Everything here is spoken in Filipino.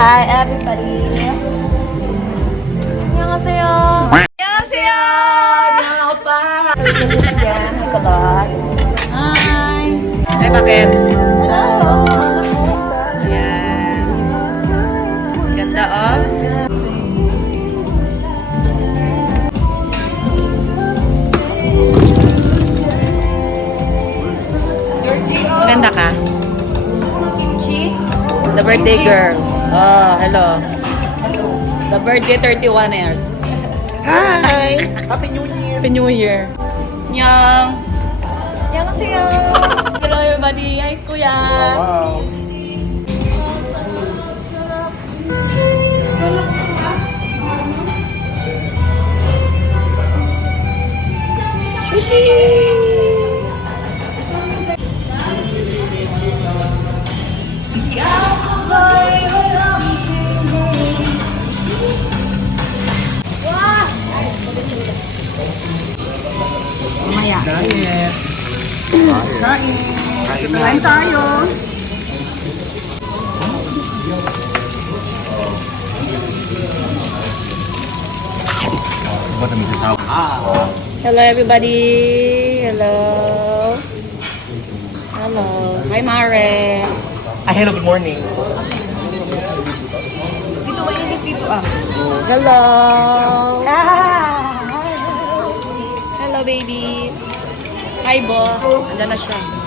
Hi everybody. 안녕하세요. 안녕하세요. Mga opa. Yan, hi kabat. Hi. Ay, bakit? Hello. Yan. Ganda, oh. Maganda ka? Kimchi. The birthday girl. Oh, hello. The birthday 31ers. Hi! Happy New Year! Happy New Year. Nyang. 안녕하세요. Hello everybody. Hi kuya. Wow! Sushi. Diet! Kain! Kain tayo! Hello everybody. Hello. Hello. Hi Mare. Hello, good morning! Dito mainit dito ah. Hello. Hello baby. Hi Bo. Andiyan na siya.